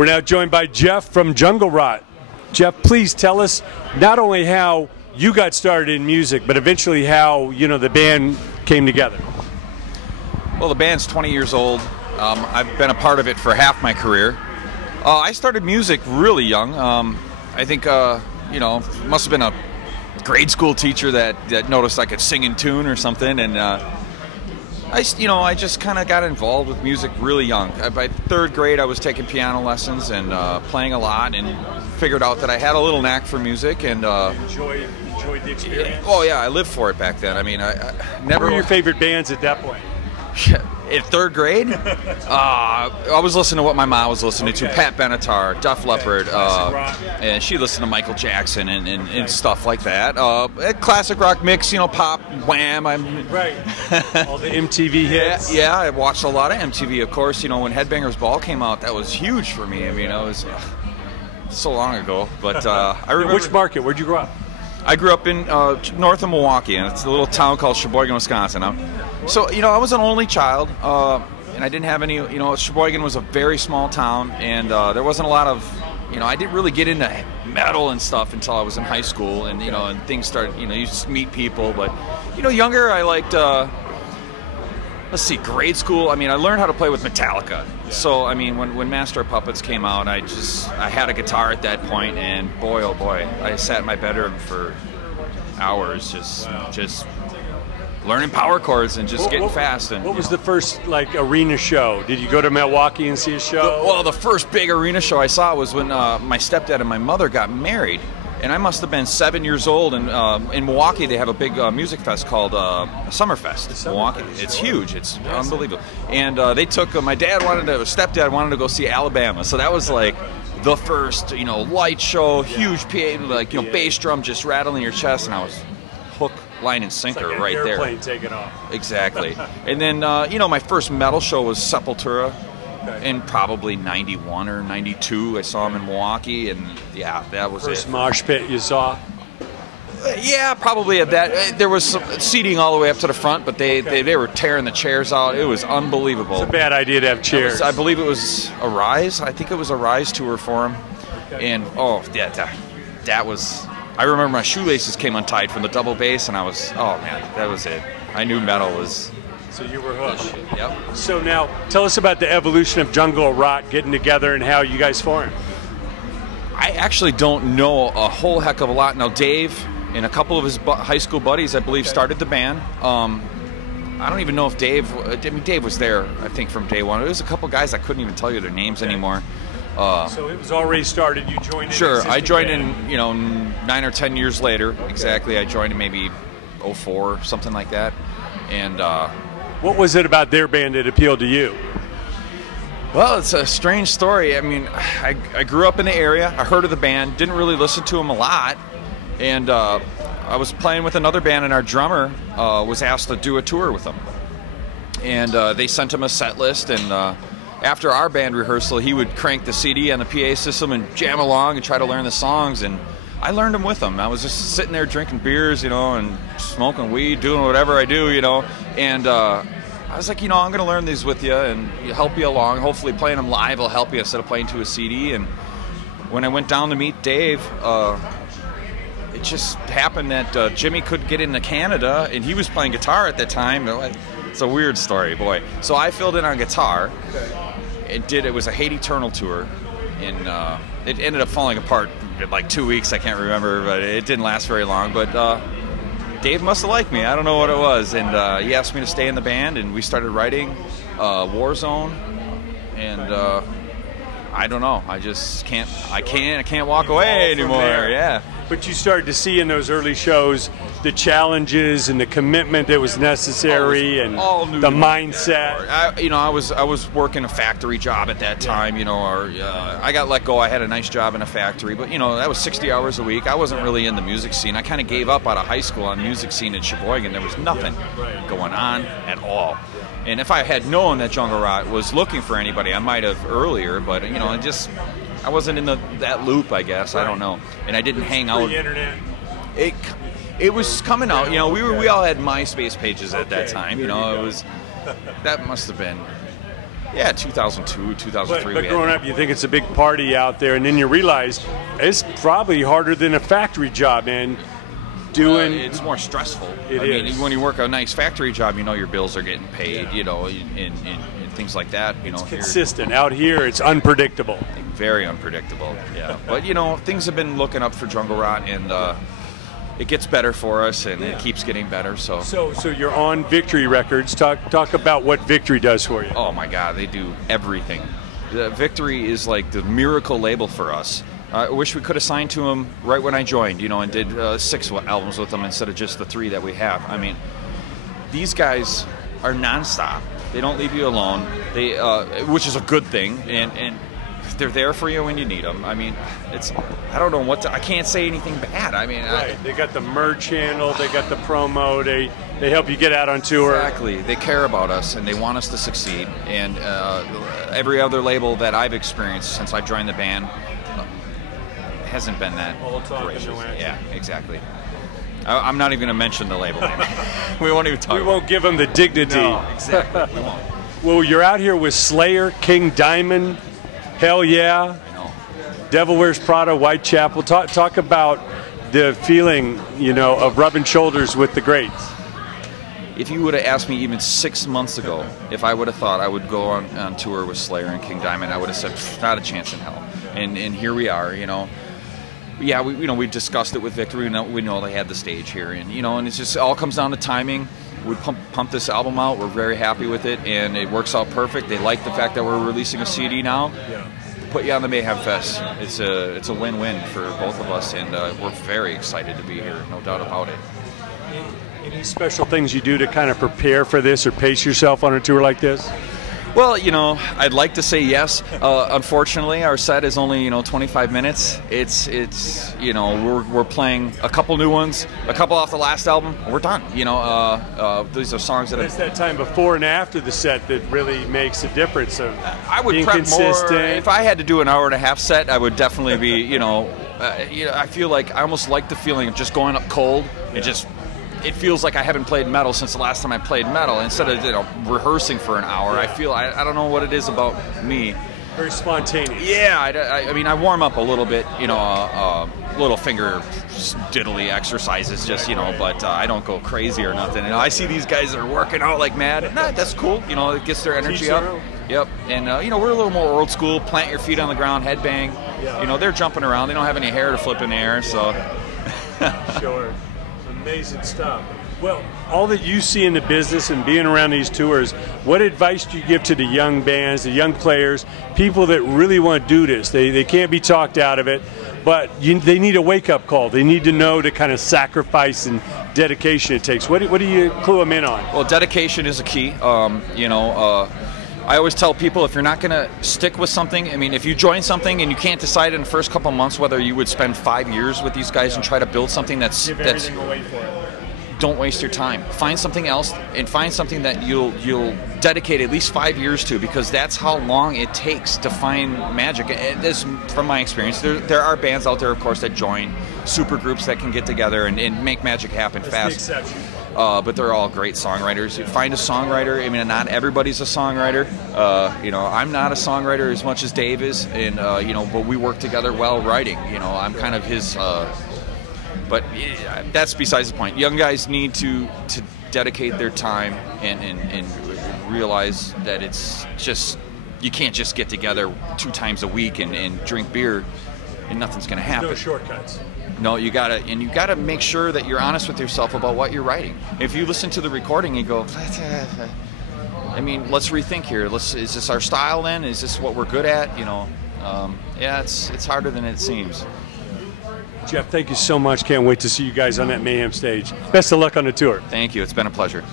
We're now joined by Jeff from Jungle Rot. Jeff, please tell us not only how you got started in music, but eventually how, you know, the band came together. Well, the band's 20 years old. I've been a part of it for half my career. I started music really young. I think, you know, must have been a grade school teacher that noticed I could sing in tune or something, and I just kind of got involved with music really young. By third grade, I was taking piano lessons and playing a lot, and figured out that I had a little knack for music. And Enjoyed the experience. Oh yeah, I lived for it back then. I mean, I never. What were your favorite bands at that point? In third grade, I was listening to what my mom was listening to, Pat Benatar, Def Leppard, and she listened to Michael Jackson and stuff like that. Classic rock mix, you know, pop, Wham. Right. All the MTV hits. Yeah, I watched a lot of MTV, of course. You know, when Headbangers Ball came out, that was huge for me. I mean, it was so long ago. But I remember. Which market? Where'd you grow up? I grew up in north of Milwaukee, and it's a little town called Sheboygan, Wisconsin. So, you know, I was an only child, and I didn't have any, you know, Sheboygan was a very small town, and there wasn't a lot of, you know, I didn't really get into metal and stuff until I was in high school, and, you know, and things started, you know, you just meet people. But, you know, younger, I liked, let's see, grade school, I mean, I learned how to play with Metallica. So, I mean, when Master of Puppets came out, I had a guitar at that point, and boy, oh boy, I sat in my bedroom for hours just learning power chords and just getting fast. And what was the first, like, arena show? Did you go to Milwaukee and see a show? Well, the first big arena show I saw was when my stepdad and my mother got married. And I must have been 7 years old, and in Milwaukee they have a big music fest called Summerfest. Milwaukee, it's huge, it's unbelievable. And they took stepdad wanted to go see Alabama, so that was like the first, you know, light show, huge PA, like, you know, bass drum just rattling your chest, and I was hook, line, and sinker like right there. Airplane taking off. Exactly. And then you know, my first metal show was Sepultura. In probably 91 or 92, I saw him in Milwaukee, and yeah, that was First it. mosh pit you saw? Yeah, probably at that. There was some seating all the way up to the front, but they were tearing the chairs out. It was unbelievable. It's a bad idea to have chairs. I believe it was a Rise. I think it was a Rise tour for him. Okay. And oh, yeah, that was. I remember my shoelaces came untied from the double bass, and I was, oh man, that was it. I knew metal was. So you were hooked. Yep. So now, tell us about the evolution of Jungle Rot getting together and how you guys formed. I actually don't know a whole heck of a lot. Now, Dave and a couple of his high school buddies, I believe, started the band. I don't even know if Dave was there, I think, from day one. There was a couple guys I couldn't even tell you their names anymore. So it was already started, you joined in? Sure, I joined in, you know, 9 or 10 years later. Okay. Exactly, I joined in maybe 04, something like that. And what was it about their band that appealed to you? Well, it's a strange story. I mean, I grew up in the area. I heard of the band, didn't really listen to them a lot. And I was playing with another band, and our drummer was asked to do a tour with them. And they sent him a set list, and after our band rehearsal, he would crank the CD on the PA system and jam along and try to learn the songs. And I learned them with him. I was just sitting there drinking beers, you know, and smoking weed, doing whatever I do, you know. And I was like, you know, I'm going to learn these with you and help you along. Hopefully playing them live will help you instead of playing to a CD. And when I went down to meet Dave, it just happened that Jimmy couldn't get into Canada, and he was playing guitar at that time. It's a weird story, boy. So I filled in on guitar. It was a Hate Eternal tour, and it ended up falling apart in like 2 weeks. I can't remember, but it didn't last very long. But Dave must have liked me. I don't know what it was, and he asked me to stay in the band, and we started writing Warzone, and I don't know. I just can't. I can't walk away anymore. Yeah. But you started to see in those early shows the challenges and the commitment that was necessary, and the mindset. I was working a factory job at that time. You know, or I got let go. I had a nice job in a factory, but you know, that was 60 hours a week. I wasn't really in the music scene. I kind of gave up out of high school on the music scene in Sheboygan. There was nothing going on at all. And if I had known that Jungle Rot was looking for anybody, I might have earlier. But you know, I wasn't in that loop, I guess. I don't know. And I didn't hang out. Internet. It was coming out. You know, we all had MySpace pages at that time. You know, that must have been Yeah, 2002, 2003. But growing up, you think it's a big party out there, and then you realize it's probably harder than a factory job, man. It's more stressful. I mean, when you work a nice factory job, you know your bills are getting paid, you know, and things like that. You know, consistent. Out here, it's unpredictable. Very unpredictable. Yeah, but you know, things have been looking up for Jungle Rot, and it gets better for us, and it keeps getting better. So you're on Victory Records. Talk about what Victory does for you. Oh my God, they do everything. Victory is like the miracle label for us. I wish we could have signed to them right when I joined, you know, and did 6 albums with them instead of just the 3 that we have. I mean, these guys are nonstop. They don't leave you alone. They, which is a good thing, and they're there for you when you need them. I mean, I don't know what I can't say anything bad. I mean, right. They got the merch handle, they got the promo, they help you get out on tour. Exactly. They care about us and they want us to succeed. And every other label that I've experienced since I joined the band hasn't been that gracious. Yeah, exactly. I'm not even going to mention the label name. We won't even talk. We won't give them the dignity. No, exactly. We won't. Well, you're out here with Slayer, King Diamond, Hell Yeah, I know. Devil Wears Prada, Whitechapel. Talk about the feeling, you know, of rubbing shoulders with the greats. If you would have asked me even 6 months ago, if I would have thought I would go on tour with Slayer and King Diamond, I would have said, not a chance in hell. And here we are, you know. Yeah, we've discussed it with Victory. We know they had the stage here, and you know, and it's just all comes down to timing. We pump this album out. We're very happy with it, and it works out perfect. They like the fact that we're releasing a CD now. Yeah. Put you on the Mayhem Fest. It's a win-win for both of us, and we're very excited to be here. No doubt about it. Any special things you do to kind of prepare for this or pace yourself on a tour like this? Well, you know, I'd like to say yes. Unfortunately, our set is only 25 minutes. It's you know, we're playing a couple new ones, a couple off the last album. We're done. You know, these are songs that it's that time before and after the set that really makes a difference. Of I would being prep consistent. more. If I had to do an hour-and-a-half set, I would definitely be. You know, I feel like I almost like the feeling of just going up cold and just. It feels like I haven't played metal since the last time I played metal. Instead of rehearsing for an hour, I feel I don't know what it is about me. Very spontaneous. Yeah, I mean I warm up a little bit, you know, little finger diddly exercises, just you know, but I don't go crazy or nothing. And I see these guys that are working out like mad. Nah, that's cool. You know, it gets their energy up. Yep, and you know, we're a little more old school. Plant your feet on the ground, headbang. You know, they're jumping around. They don't have any hair to flip in the air, so. Sure. Amazing stuff. Well, all that you see in the business and being around these tours, what advice do you give to the young bands, the young players, people that really want to do this? They can't be talked out of it, but they need a wake-up call. They need to know the kind of sacrifice and dedication it takes. What do you clue them in on? Well, dedication is a key. You know, I always tell people if you're not going to stick with something, I mean, if you join something and you can't decide in the first couple months whether you would spend 5 years with these guys and try to build something that's away for it. Don't waste your time. Find something else and find something that you'll dedicate at least 5 years to, because that's how long it takes to find magic. And this, from my experience, there are bands out there, of course, that join super groups that can get together and make magic happen fast. The exception. But they're all great songwriters. You find a songwriter. I mean, not everybody's a songwriter. You know, I'm not a songwriter as much as Dave is, and you know, but we work together well writing. You know, I'm kind of his. But that's besides the point. Young guys need to dedicate their time and realize that it's just you can't just get together 2 times a week and drink beer and nothing's going to happen. No shortcuts. No, you gotta make sure that you're honest with yourself about what you're writing. If you listen to the recording and go, I mean, let's rethink here. Is this our style then? Is this what we're good at? You know, yeah, it's harder than it seems. Jeff, thank you so much. Can't wait to see you guys on that Mayhem stage. Best of luck on the tour. Thank you. It's been a pleasure.